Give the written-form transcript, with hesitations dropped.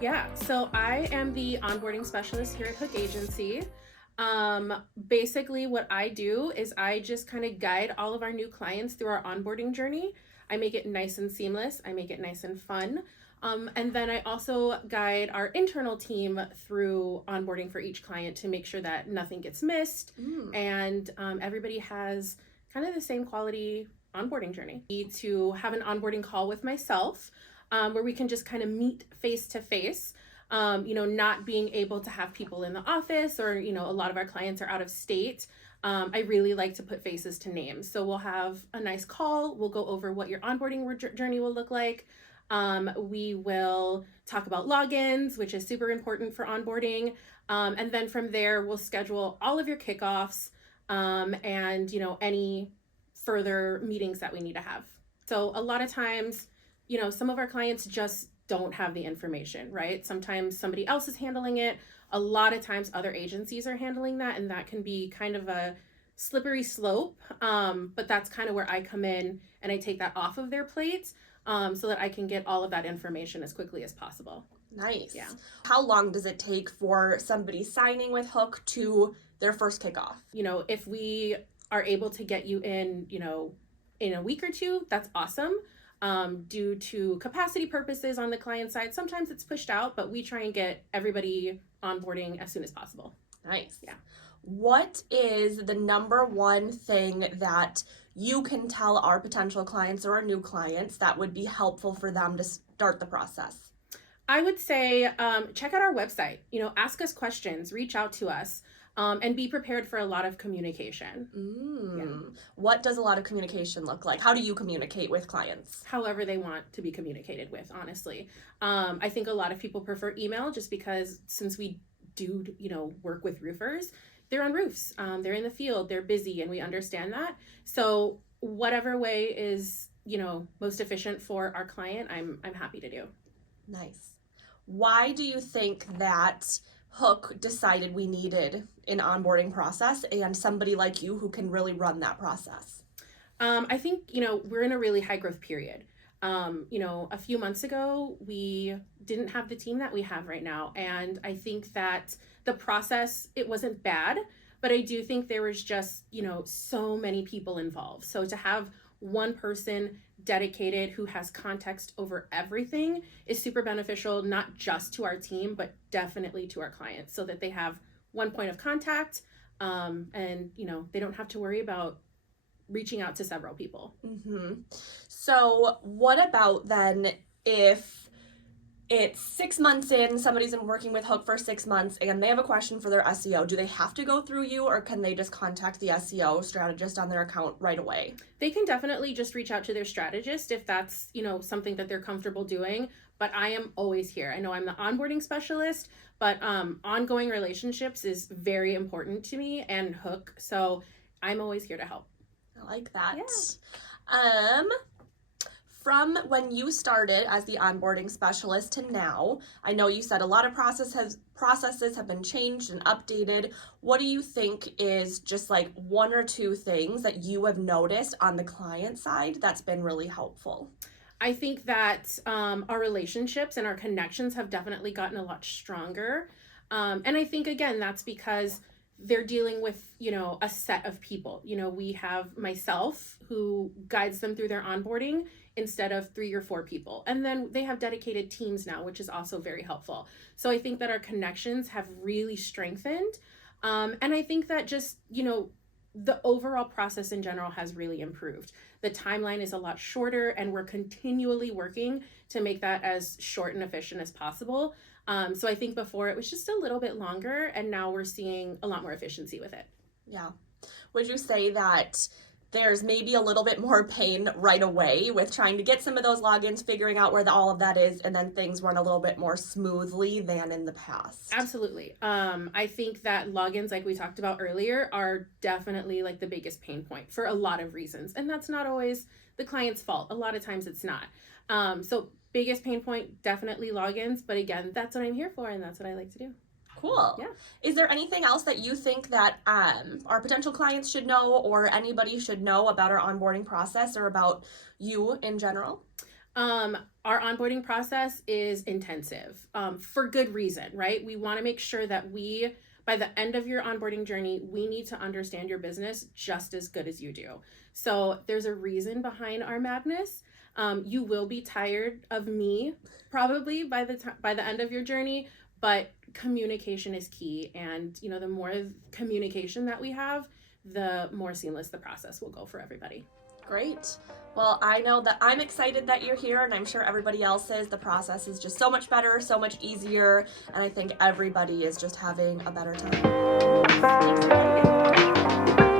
Yeah, so I am the onboarding specialist here at Hook Agency. Basically, what I do is I just kind of guide all of our new clients through our onboarding journey. I make it nice and seamless, I make it nice and fun. And then I also guide our internal team through onboarding for each client to make sure that nothing gets missed and everybody has kind of the same quality onboarding journey. To have an onboarding call with myself where we can just kind of meet face to face. Not being able to have people in the office or, a lot of our clients are out of state. I really like to put faces to names. So we'll have a nice call. We'll go over what your onboarding journey will look like. We will talk about logins, which is super important for onboarding. And then from there, we'll schedule all of your kickoffs and, any further meetings that we need to have. So a lot of times, some of our clients just don't have the information, right? Sometimes somebody else is handling it. A lot of times other agencies are handling that, and that can be kind of a slippery slope. But that's kind of where I come in and I take that off of their plate so that I can get all of that information as quickly as possible. Nice. Yeah. How long does it take for somebody signing with Hook to their first kickoff? If we are able to get you in a week or two, that's awesome. Due to capacity purposes on the client side, sometimes it's pushed out, but we try and get everybody onboarding as soon as possible. Nice. Yeah. What is the number one thing that you can tell our potential clients or our new clients that would be helpful for them to start the process? I would say check out our website, ask us questions, reach out to us. And be prepared for a lot of communication. Yeah. What does a lot of communication look like? How do you communicate with clients? However they want to be communicated with, honestly. I think a lot of people prefer email just because since we do, work with roofers, they're on roofs, they're in the field, they're busy, and we understand that. So whatever way is, most efficient for our client, I'm happy to do. Nice. Why do you think that Hook decided we needed an onboarding process and somebody like you who can really run that process? I think, we're in a really high growth period. A few months ago, we didn't have the team that we have right now. And I think that the process, it wasn't bad, but I do think there was just, so many people involved. So to have one person dedicated who has context over everything is super beneficial, not just to our team, but definitely to our clients so that they have one point of contact and, they don't have to worry about reaching out to several people. Mm-hmm. So what about then if it's 6 months in, somebody's been working with Hook for 6 months and they have a question for their SEO. Do they have to go through you or can they just contact the SEO strategist on their account right away? They can definitely just reach out to their strategist if that's, something that they're comfortable doing. But I am always here. I know I'm the onboarding specialist, but ongoing relationships is very important to me and Hook. So I'm always here to help. I like that. Yeah. From when you started as the onboarding specialist to now, I know you said a lot of processes have been changed and updated. What do you think is just like one or two things that you have noticed on the client side that's been really helpful? I think that our relationships and our connections have definitely gotten a lot stronger. And I think, again, that's because they're dealing with, a set of people. We have myself who guides them through their onboarding instead of 3 or 4 people. And then they have dedicated teams now, which is also very helpful. So I think that our connections have really strengthened. And I think that just, the overall process in general has really improved. The timeline is a lot shorter and we're continually working to make that as short and efficient as possible. So I think before it was just a little bit longer and now we're seeing a lot more efficiency with it. Yeah. Would you say that there's maybe a little bit more pain right away with trying to get some of those logins, figuring out where all of that is, and then things run a little bit more smoothly than in the past? Absolutely. I think that logins, like we talked about earlier, are definitely like the biggest pain point for a lot of reasons. And that's not always the client's fault. A lot of times it's not. So biggest pain point, definitely logins. But again, that's what I'm here for and that's what I like to do. Cool. Yeah. Is there anything else that you think that our potential clients should know or anybody should know about our onboarding process or about you in general? Our onboarding process is intensive for good reason, right? We want to make sure that by the end of your onboarding journey, we need to understand your business just as good as you do. So there's a reason behind our madness. You will be tired of me probably by the end of your journey, but communication is key. And the more communication that we have, the more seamless the process will go for everybody. Great. Well, I know that I'm excited that you're here, and I'm sure everybody else is. The process is just so much better, so much easier, and I think everybody is just having a better time. Thanks for having me.